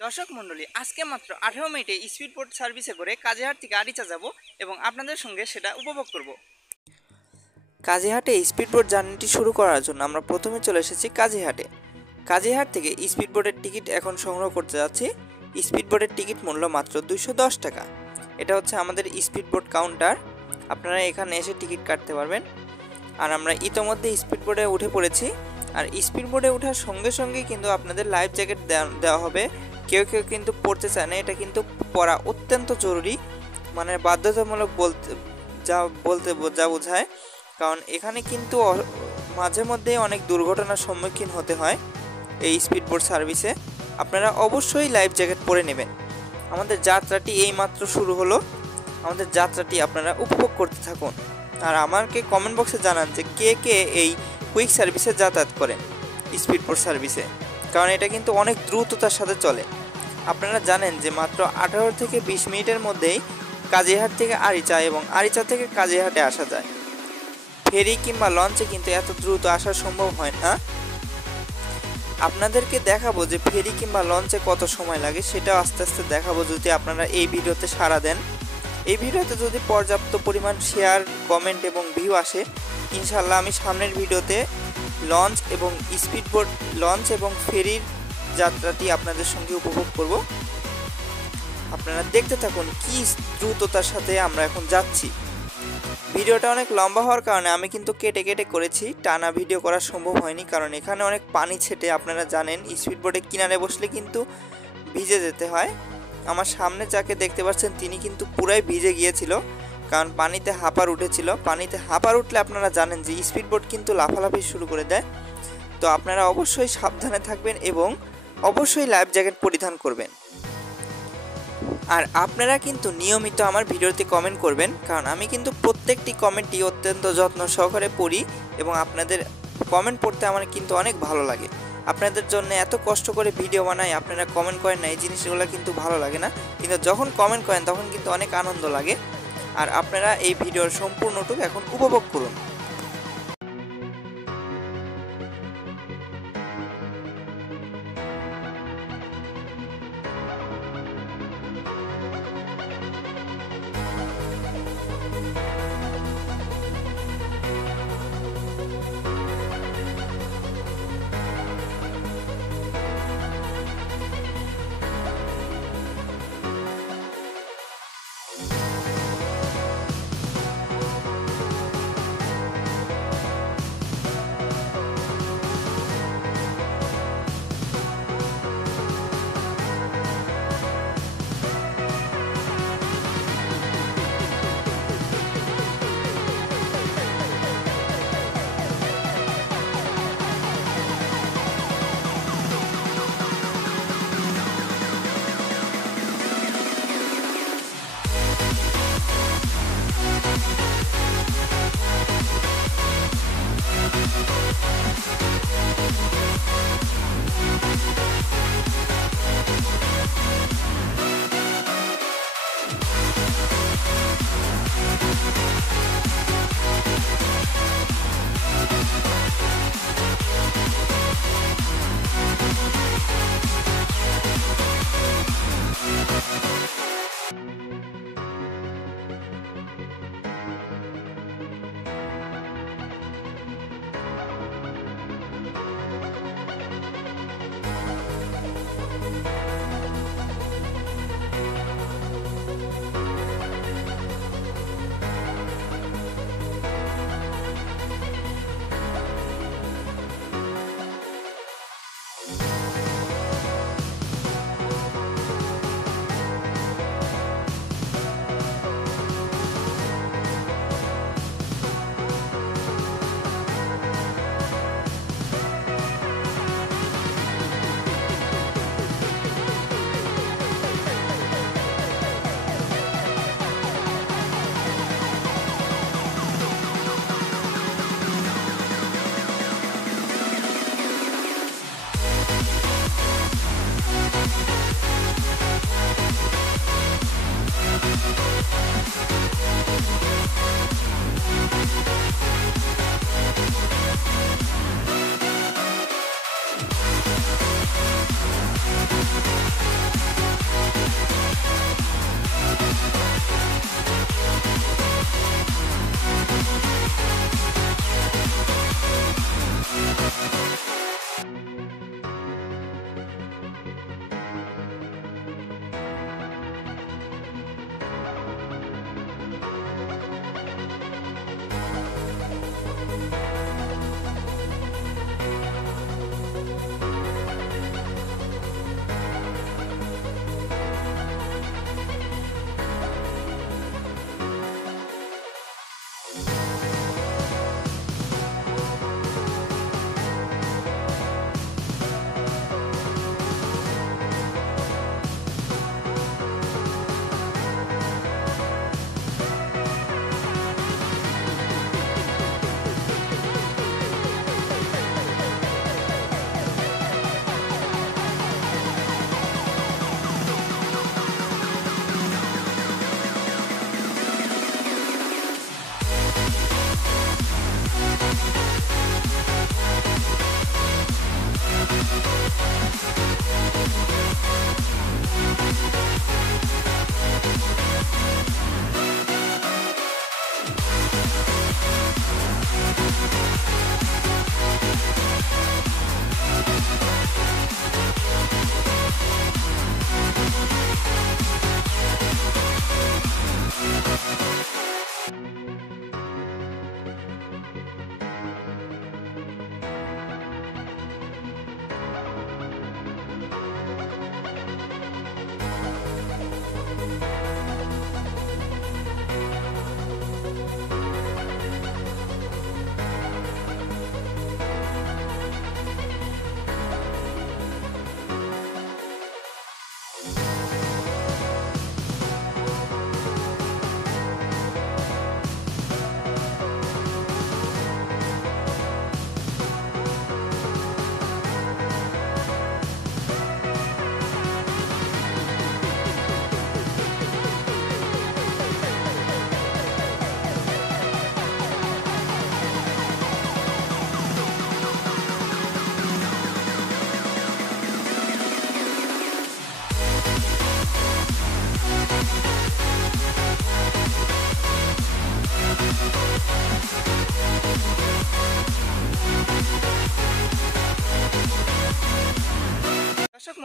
দর্শক মণ্ডলী, আজকে মাত্র 18 মিনিটে স্পিড বোট সার্ভিসে করে কাজীহাট থেকে আরিচা যাব এবং আপনাদের সঙ্গে সেটা উপভোগ করব। কাজীহাটে স্পিড বোট জার্নিটি শুরু করার জন্য আমরা প্রথমে চলে এসেছি কাজীহাটে। কাজীহাট থেকে স্পিড বোটের টিকিট এখন সংগ্রহ করতে যাচ্ছি। স্পিড বোটের টিকিট মূল্য মাত্র 210 টাকা। এটা হচ্ছে আমাদের স্পিড বোট কাউন্টার, আপনারা এখানে এসে টিকিট কাটতে পারবেন। আর আমরা ইতোমধ্যে স্পিড বোটে উঠে পড়েছি। আর স্পিড বোটে ওঠার সঙ্গে সঙ্গে কিন্তু আপনাদের লাইফ জ্যাকেট দেওয়া হবে। কেউ কেউ কিন্তু পড়তে চায় না, এটা কিন্তু পরা অত্যন্ত জরুরি, মানে বাধ্যতামূলক বলতে যা বোঝায়। কারণ এখানে কিন্তু মাঝে মধ্যে অনেক দুর্ঘটনার সম্মুখীন হতে হয় এই স্পিড বোট সার্ভিসে। আপনারা অবশ্যই লাইফ জ্যাকেট পরে নেবেন। আমাদের যাত্রাটি এইমাত্র শুরু হলো, আমাদের যাত্রাটি আপনারা উপভোগ করতে থাকুন। আর আমাকে কমেন্ট বক্সে জানান যে কে কে এই কুইক সার্ভিসে যাতায়াত করেন, স্পিড বোট সার্ভিসে, কারণ এটা কিন্তু অনেক দ্রুততার সাথে চলে। আপনারা জানেন যে মাত্র 18 থেকে 20 মিনিটের মধ্যেই কাজীহাট থেকে আরিচা এবং আরিচা থেকে কাজীহাটে আসা যায়। ফেরি কিংবা লঞ্চে কিন্তু এত দ্রুত আসা সম্ভব হয় না। আপনাদেরকে দেখাবো যে ফেরি কিংবা লঞ্চে কত সময় লাগে, সেটাও আস্তে আস্তে দেখাবো যদি আপনারা এই ভিডিওতে সাড়া দেন। এই ভিডিওতে যদি পর্যাপ্ত পরিমাণ শেয়ার, কমেন্ট এবং ভিউ আসে, ইনশাল্লাহ আমি সামনের ভিডিওতে লঞ্চ এবং স্পিড বোট, লঞ্চ এবং ফেরির যাত্রাটি আপনাদের সঙ্গে উপভোগ করব। আপনারা দেখতে থাকুন কি দ্রুততার সাথে আমরা এখন যাচ্ছি। ভিডিওটা অনেক লম্বা হওয়ার কারণে আমি কিন্তু কেটে কেটে করেছি, টানা ভিডিও করা সম্ভব হয়নি, কারণ এখানে অনেক পানি ছেটে। আপনারা জানেন স্পিড বোটের কিনারে বসলে কিন্তু ভিজে যেতে হয়। আমার সামনে যাকে দেখতে পাচ্ছেন তিনি কিন্তু পুরাই ভিজে গিয়েছিল, কারণ পানিতে হাঁপার উঠেছিল। পানিতে হাঁপার উঠলে আপনারা জানেন যে স্পিড বোট কিন্তু লাফালাফি শুরু করে দেয়। তো আপনারা অবশ্যই সাবধানে থাকবেন এবং অবশ্যই লাইফ জ্যাকেট পরিধান করবেন। আর আপনারা কিন্তু নিয়মিত আমার ভিডিওতে কমেন্ট করবেন, কারণ আমি কিন্তু প্রত্যেকটি কমেন্টই অত্যন্ত যত্ন সহকারে পড়ি এবং আপনাদের কমেন্ট পড়তে আমার কিন্তু অনেক ভালো লাগে। আপনাদের জন্য এত কষ্ট করে ভিডিও বানাই, আপনারা কমেন্ট করেন না, এই জিনিসগুলো কিন্তু ভালো লাগে না, কিন্তু যখন কমেন্ট করেন তখন কিন্তু অনেক আনন্দ লাগে। আর আপনারা এই ভিডিওর সম্পূর্ণটুকু এখন উপভোগ করুন।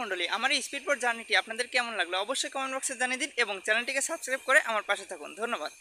মণ্ডলী, আমার এই স্পিড বোট জার্নিটি আপনাদের কেমন লাগলো অবশ্যই কমেন্ট বক্সে জানিয়ে দিন এবং চ্যানেলটিকে সাবস্ক্রাইব করে আমার পাশে থাকুন। ধন্যবাদ।